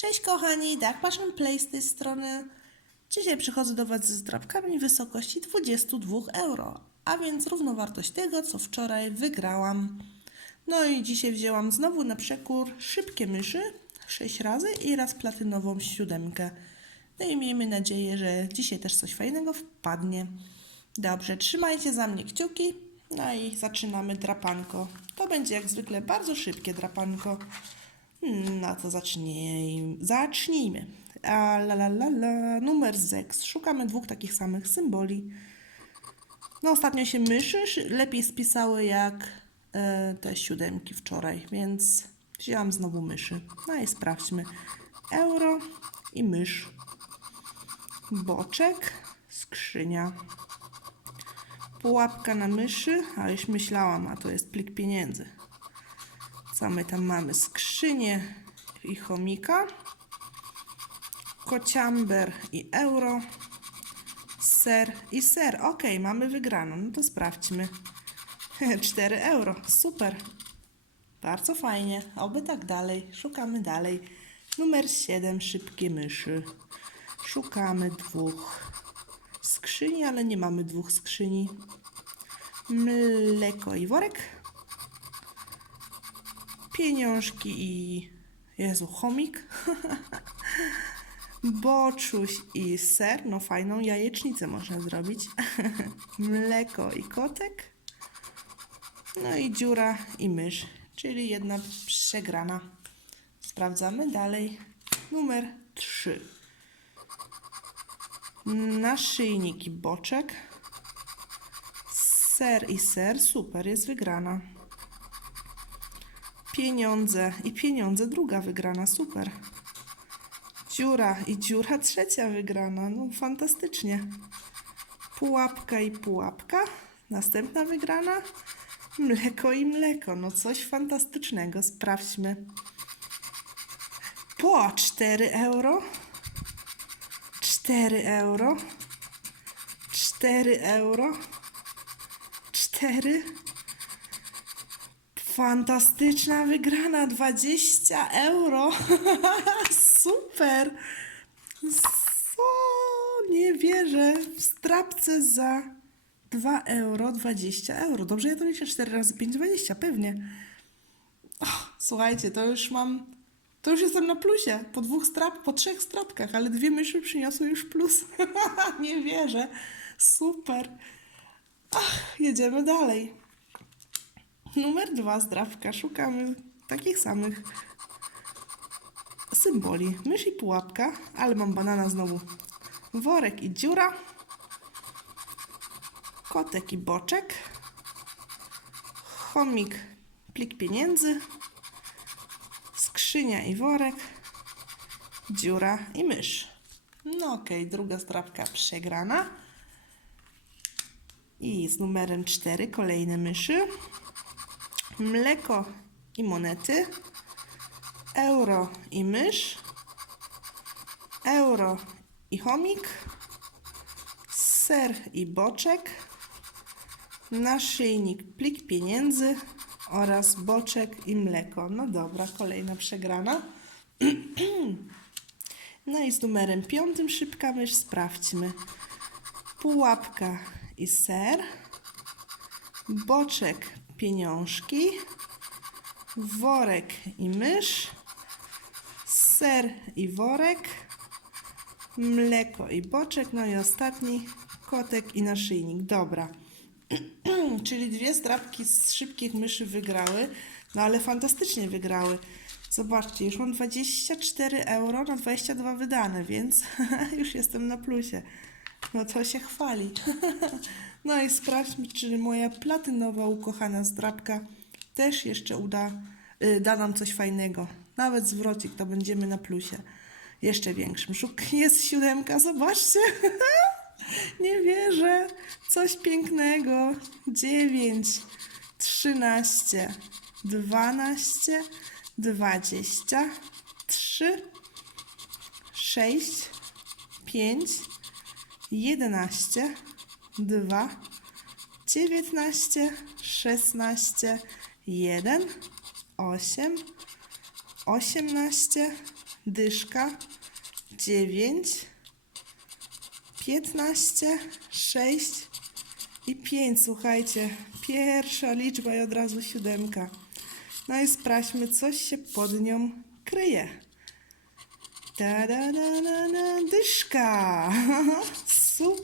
Cześć kochani, Dark Passion Play z tej strony. Dzisiaj przychodzę do Was z zdrabkami w wysokości 22 euro, a więc równowartość tego, co wczoraj wygrałam. No i dzisiaj wzięłam znowu na przekór szybkie myszy 6 razy i raz platynową siódemkę. No i miejmy nadzieję, że dzisiaj też coś fajnego wpadnie. Dobrze, trzymajcie za mnie kciuki. No i zaczynamy drapanko. To będzie jak zwykle bardzo szybkie drapanko. No to zacznij, zacznijmy. A la la la la, numer 6. Szukamy dwóch takich samych symboli. No ostatnio się myszy szy- lepiej spisały jak e, te siódemki wczoraj, więc wzięłam znowu myszy. No i sprawdźmy. Euro i mysz. Boczek, skrzynia. Pułapka na myszy, a już myślałam, a to jest plik pieniędzy. My tam mamy? Skrzynię i chomika. Kociamber i euro. Ser i ser. Ok, mamy wygraną. No to sprawdźmy. 4 euro. Super. Bardzo fajnie. Oby tak dalej. Szukamy dalej. Numer 7. Szybkie myszy. Szukamy dwóch skrzyni, ale nie mamy dwóch skrzyni. Mleko i worek pieniążki i Jezu, chomik, boczuś i ser, no fajną jajecznicę można zrobić, mleko i kotek, no i dziura i mysz, czyli jedna przegrana. Sprawdzamy dalej. Numer 3. Naszyjnik i boczek. Ser i ser, super, jest wygrana. Pieniądze i pieniądze, druga wygrana, super. Dziura i dziura, trzecia wygrana, no fantastycznie. Pułapka i pułapka, następna wygrana. Mleko i mleko, no coś fantastycznego, sprawdźmy. Po 4 euro. 4 euro. 4 euro. 4 Fantastyczna wygrana, 20 euro. Super. Co? Nie wierzę. W strapce za 2 euro, 20 euro. Dobrze, ja to liczę 4 razy 5, 20, pewnie. Och, słuchajcie, to już mam. To już jestem na plusie. Po dwóch strap, po trzech strapkach, ale dwie myszy przyniosły już plus. Nie wierzę. Super. Ach, jedziemy dalej. Numer dwa, zdrawka. Szukamy takich samych symboli. Mysz i pułapka, ale mam banana znowu. Worek i dziura. Kotek i boczek. Chomik, plik pieniędzy. Skrzynia i worek. Dziura i mysz. No okej, druga zdrawka przegrana. I z numerem 4 kolejne myszy mleko i monety, euro i mysz, euro i chomik, ser i boczek, naszyjnik plik pieniędzy oraz boczek i mleko. No dobra, kolejna przegrana. No i z numerem piątym szybka mysz sprawdźmy. Pułapka i ser boczek pieniążki, worek i mysz, ser i worek, mleko i boczek, no i ostatni kotek i naszyjnik. Dobra. Czyli dwie strapki z szybkich myszy wygrały, no ale fantastycznie wygrały. Zobaczcie, już mam 24 euro na 22 wydane, więc już jestem na plusie. No to się chwali. No i sprawdźmy, czy moja platynowa ukochana zdrabka też jeszcze uda, y, da nam coś fajnego. Nawet zwrocik, to będziemy na plusie. Jeszcze większym. Szuk jest siódemka, zobaczcie. Nie wierzę. Coś pięknego. Dziewięć, trzynaście, dwanaście, dwadzieścia, trzy, sześć, pięć, 11, 2, 19, 16, 1, 8, osiemnaście, dyszka, dziewięć, piętnaście, sześć i pięć. Słuchajcie, pierwsza liczba i od razu siódemka. No i sprawdźmy, coś się pod nią kryje. Ta da da da da dyszka.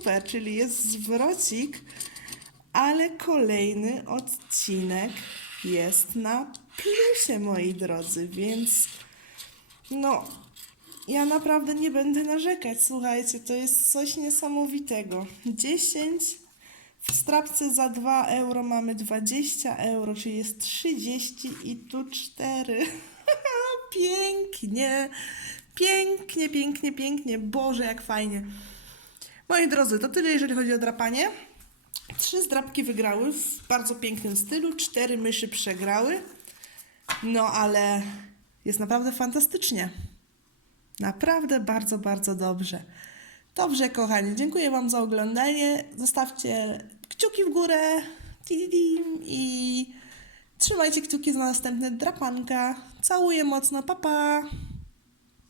Super, czyli jest zwrocik, ale kolejny odcinek jest na plusie, moi drodzy, więc no, ja naprawdę nie będę narzekać. Słuchajcie, to jest coś niesamowitego. 10 w strapce za 2 euro mamy 20 euro, czyli jest 30 i tu 4. pięknie, pięknie, pięknie, pięknie. Boże, jak fajnie. Moi drodzy, to tyle, jeżeli chodzi o drapanie. Trzy zdrapki wygrały w bardzo pięknym stylu, cztery myszy przegrały. No ale jest naprawdę fantastycznie. Naprawdę bardzo, bardzo dobrze. Dobrze, kochani, dziękuję Wam za oglądanie. Zostawcie kciuki w górę i trzymajcie kciuki za następne drapanka. Całuję mocno, pa pa!